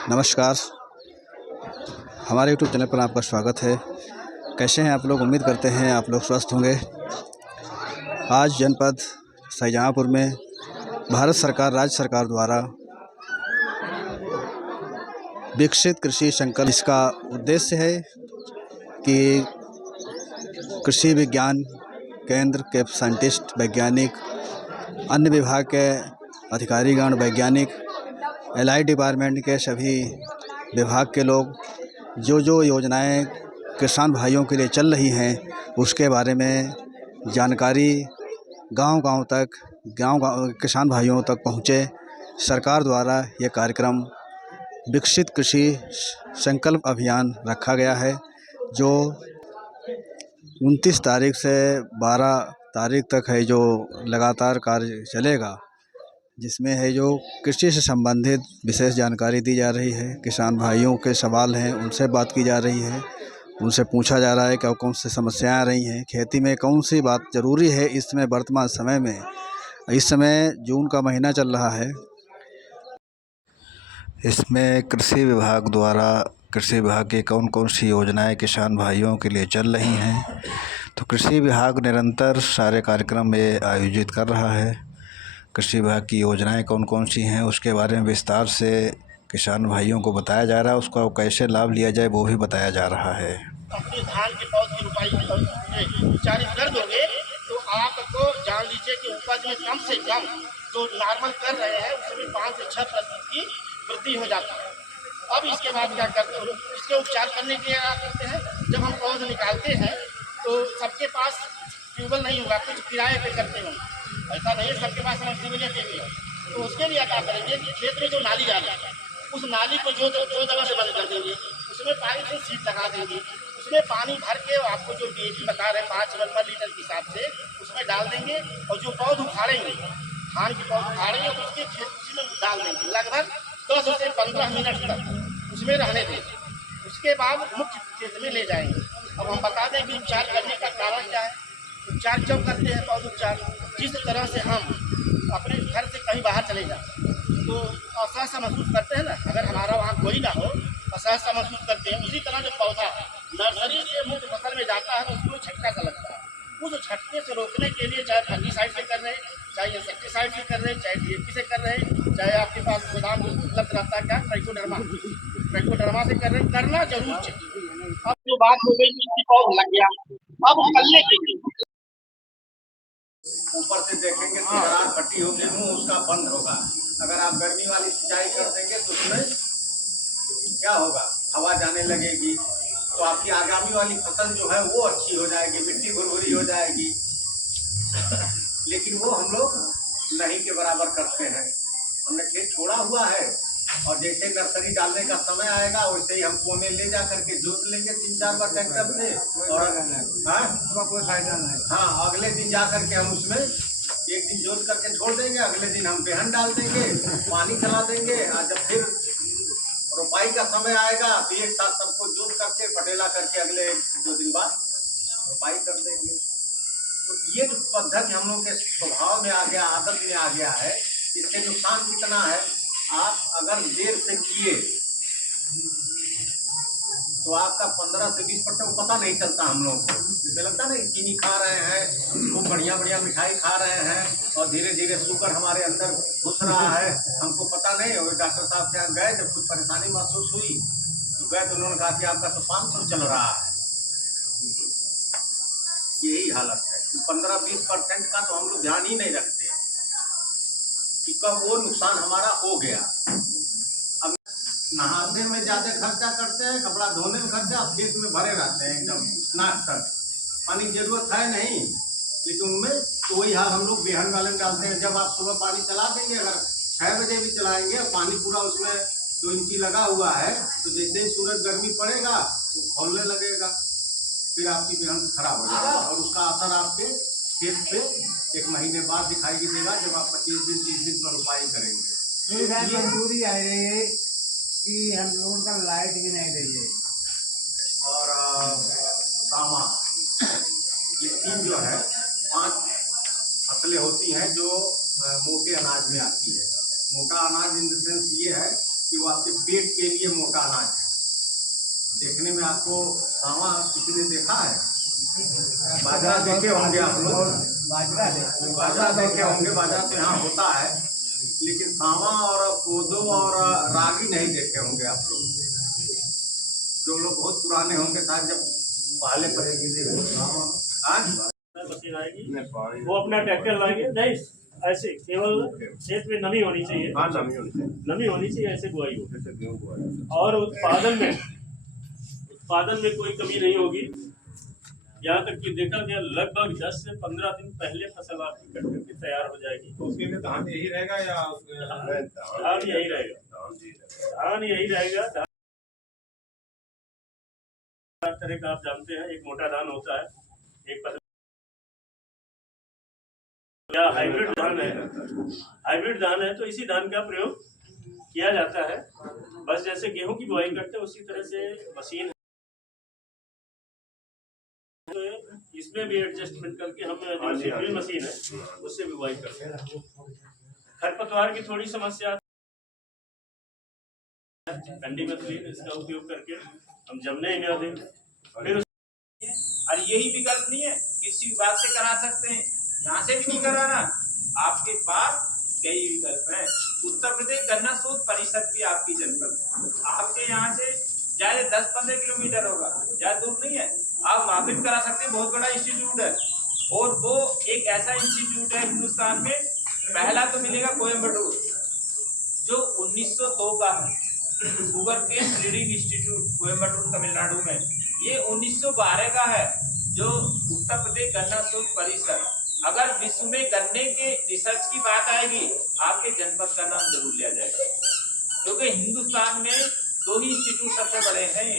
नमस्कार, हमारे YouTube channel पर आपका स्वागत है। कैसे हैं आप लोग? उम्मीद करते हैं आप लोग स्वस्थ होंगे। आज जनपद शाहजहाँपुर में भारत सरकार, राज्य सरकार द्वारा विकसित कृषि संकल्प, इसका उद्देश्य है कि कृषि विज्ञान केंद्र के साइंटिस्ट, वैज्ञानिक, अन्य विभाग के अधिकारीगण, वैज्ञानिक, एलआई डिपार्टमेंट के सभी विभाग के लोग जो जो योजनाएं किसान भाइयों के लिए चल रही हैं उसके बारे में जानकारी गांव-गांव तक, गांव-गांव किसान भाइयों तक पहुँचे। सरकार द्वारा ये कार्यक्रम विकसित कृषि संकल्प अभियान रखा गया है, जो 29 तारीख से 12 तारीख तक है, जो लगातार कार्य चलेगा, जिसमें है जो कृषि से संबंधित विशेष जानकारी दी जा रही है। किसान भाइयों के सवाल हैं, उनसे बात की जा रही है, उनसे पूछा जा रहा है कि कौन सी समस्याएं आ रही हैं, खेती में कौन सी बात ज़रूरी है इस समय, वर्तमान समय में। इस समय जून का महीना चल रहा है, इसमें कृषि विभाग द्वारा कृषि विभाग की कौन कौन सी योजनाएं किसान भाइयों के लिए चल रही हैं, तो कृषि विभाग निरंतर सारे कार्यक्रम ये आयोजित कर रहा है। कृषि विभाग की योजनाएं कौन कौन सी हैं उसके बारे में विस्तार से किसान भाइयों को बताया जा रहा है, उसका कैसे लाभ लिया जाए वो भी बताया जा रहा है। अपने धान के पौध की रोपाई उपचारित कर दोगे तो आपको जान लीजिए कि उपज में कम से कम जो नॉर्मल कर रहे हैं उसमें 5 से 6% की वृद्धि हो जाती है। अब इसके बाद क्या करते हो, इसके उपचार करने के लिए क्या करते हैं, जब हम पौध निकालते हैं तो सबके पास ट्यूबवेल नहीं होगा, कुछ किराए पे करते होंगे, ऐसा नहीं है सबके पास समर्सिबल या टेबल है। तो उसके लिए क्या करेंगे कि खेत में जो नाली जा रही है उस नाली को जो जगह से बंद कर देंगे, उसमें पाइप से सीट लगा देंगे, उसमें पानी भर के आपको जो डीएपी बता रहे 5 ml पर लीटर के हिसाब से उसमें डाल देंगे, और जो पौध उखाड़ेंगे, धान के पौध उखाड़ेंगे उसके खेत उसी में डाल देंगे, लगभग 10 से 15 मिनट तक उसमें रहने देंगे। उसके बाद मुख्य खेत में ले जाएंगे। अब हम बता दें कि उपचार करने का कारण क्या है। उपचार क्यों करते हैं पौध उपचार? जिस तरह से हम अपने घर से कहीं बाहर चले जाते तो असहज महसूस करते हैं ना, अगर हमारा वहाँ कोई ना हो, असहज महसूस करते हैं, उसी तरह जो पौधा नर्सरी से मुख्य फसल में जाता है तो उसको झटका सा लगता है। उस झटके से रोकने के लिए चाहे फंगीसाइड से कर रहे हैं, चाहे इंसेक्टिसाइड से कर रहे हैं, चाहे डीएपी से कर रहे हैं, चाहे आपके पास गोदाम उपलब्ध रहता है क्या ट्राइकोडर्मा से कर रहे हैं, करना जरूर चाहिए। अब जो बात हो गई कि पौध लग गया, अब निकलने के लिए ऊपर से देखेंगे तो दरार फटी होगी, मुंह उसका बंद होगा। अगर आप गर्मी वाली सिंचाई कर देंगे तो उसमें क्या होगा, हवा जाने लगेगी, तो आपकी आगामी वाली फसल जो है वो अच्छी हो जाएगी, मिट्टी भुरभुरी हो जाएगी। लेकिन वो हम लोग नहीं के बराबर करते हैं। हमने खेत छोड़ा हुआ है और जैसे नर्सरी डालने का समय आएगा वैसे ही हम कोने ले जा करके जोत लेंगे 3-4 बार ट्रैक्टर से, और कोई फायदा नहीं। हाँ, अगले दिन जा करके हम उसमें एक दिन जोत करके छोड़ देंगे, अगले दिन हम बेहन डाल देंगे, पानी चला देंगे, और जब फिर रोपाई का समय आएगा तो एक साथ सबको जोत करके पटेला करके अगले 2 दिन बाद रोपाई कर देंगे। तो ये जो पद्धति हम लोग के स्वभाव में आ गया, आदत में आ गया है, इससे नुकसान कितना है। आप अगर देर से किए तो आपका 15 से 20% पता नहीं चलता हम लोग को। जैसे लगता नहीं चीनी खा रहे हैं, खूब बढ़िया बढ़िया मिठाई खा रहे हैं, और धीरे धीरे शुगर हमारे अंदर घुस रहा है, हमको पता नहीं। और डॉक्टर साहब के यहाँ गए, जब कुछ परेशानी महसूस हुई तो गए तो उन्होंने कहा कि आपका तो 500 चल रहा है। यही हालत है कि 15-20% का तो हम लोग ध्यान ही नहीं रखते कि कब वो नुकसान हमारा हो गया। अब नहाने में ज़्यादा खर्चा करते हैं, कपड़ा धोने में खर्चा, खेत में भरे रहते हैं एकदम नाक तक, पानी की जरूरत है नहीं, लेकिन उनमें तो वही हाल हम लोग बेहन वाले में डालते हैं। जब आप सुबह पानी चला देंगे, अगर 6 बजे भी चलाएंगे, पानी पूरा उसमें 2 इंची लगा हुआ है, तो जैसे ही सूरज गर्मी पड़ेगा वो खोलने लगेगा, फिर आपकी बेहन खराब हो जाएगा, और उसका असर आपके खेत पे 1 महीने बाद दिखाई देगा, जब आप 25 दिन 30 दिन पर रोपाई करेंगे। ये मजबूरी आ रही है कि हम लोगों का लाइट भी नहीं रही है, और सामा, ये 3 जो है 5 फसलें होती हैं जो मोटे अनाज में आती है। मोटा अनाज इन द सेंस ये है कि वो आपके पेट के लिए मोटा अनाज है। देखने में आपको सावा किसी ने देखा है? बाजरा देखे होंगे आप लोग, बाजरा देखे होंगे, बाजरा तो यहाँ होता है, लेकिन सावा और कोदो और रागी नहीं देखे होंगे आप लोग। जो लोग बहुत पुराने होंगे शायद जब पहले मशीन आएगी वो अपना ट्रैक्टर लाएंगे, नहीं ऐसे केवल खेत में नमी होनी चाहिए, नमी होनी चाहिए, ऐसे बुआई हो। और उत्पादन में कोई कमी नहीं होगी। यहाँ तक कि देखा गया लगभग 10 से 15 दिन पहले फसल आपकी कट करके तैयार हो जाएगी। तो उसके लिए धान यही रहेगा या धान यही रहेगा, धान यही रहेगा। हर तरह का आप जानते हैं, एक मोटा धान होता है, एक पतला। या हाइब्रिड धान है तो इसी धान का प्रयोग किया जाता है। बस जैसे गेहूं की बुआई करते हैं उसी तरह से मशीन है, तो इसमें भी एडजस्टमेंट करके हम जो सीडलिंग मशीन है उससे भी बुआई करते हैं। खरपतवार की थोड़ी समस्या, कंडी मशीन, इसका उपयोग करके हम जमने ही ना दें। फिर और यही विकल्प नहीं है, कृषि विभाग से करा सकते हैं, यहाँ से भी नहीं कराना, आपके पास कई विकल्प हैं। उत्तर प्रदेश गन्ना शोध परिषद भी आपकी जनपद है, आपके यहाँ से ज्यादा 10-15 किलोमीटर होगा, ज्यादा दूर नहीं है, आप वहाँ पे करा सकते हैं। बहुत बड़ा इंस्टीट्यूट है और वो एक ऐसा इंस्टीट्यूट है हिंदुस्तान में, पहला तो मिलेगा कोयम्बटूर जो 1902 का है, sugar cane breeding institute Coimbatore Tamil Nadu में। ये 1912 का है जो उत्तर प्रदेश गन्ना शोध परिषद। अगर विश्व में गन्ने के रिसर्च की बात आएगी, आपके जनपद का नाम जरूर लिया जाएगा, क्योंकि हिंदुस्तान में 2 ही इंस्टीट्यूट सबसे बड़े हैं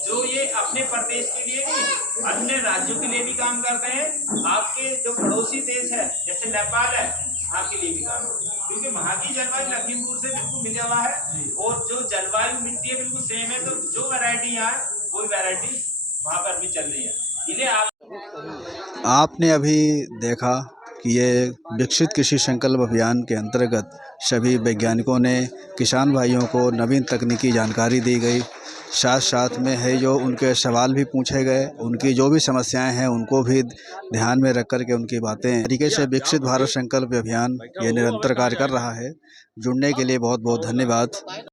जो ये अपने प्रदेश के लिए नहीं अन्य राज्यों के लिए भी काम करते हैं। आपके जो पड़ोसी देश है जैसे नेपाल है, आपके लिए भी काम करते हैं, क्योंकि वहाँ की जलवायु लखीमपुर से बिल्कुल मिला हुआ है और जो जलवायु मिट्टी है बिल्कुल सेम है। तो जो वैरायटी यहाँ है वही वैरायटी वहाँ पर भी चल रही है। इसलिए आपने अभी देखा कि ये विकसित कृषि संकल्प अभियान के अंतर्गत सभी वैज्ञानिकों ने किसान भाइयों को नवीन तकनीकी जानकारी दी गई। साथ साथ में है जो उनके सवाल भी पूछे गए, उनकी जो भी समस्याएं हैं उनको भी ध्यान में रख कर के उनकी बातें तरीके से विकसित भारत संकल्प अभियान ये निरंतर कार्य कर रहा है। जुड़ने के लिए बहुत बहुत धन्यवाद।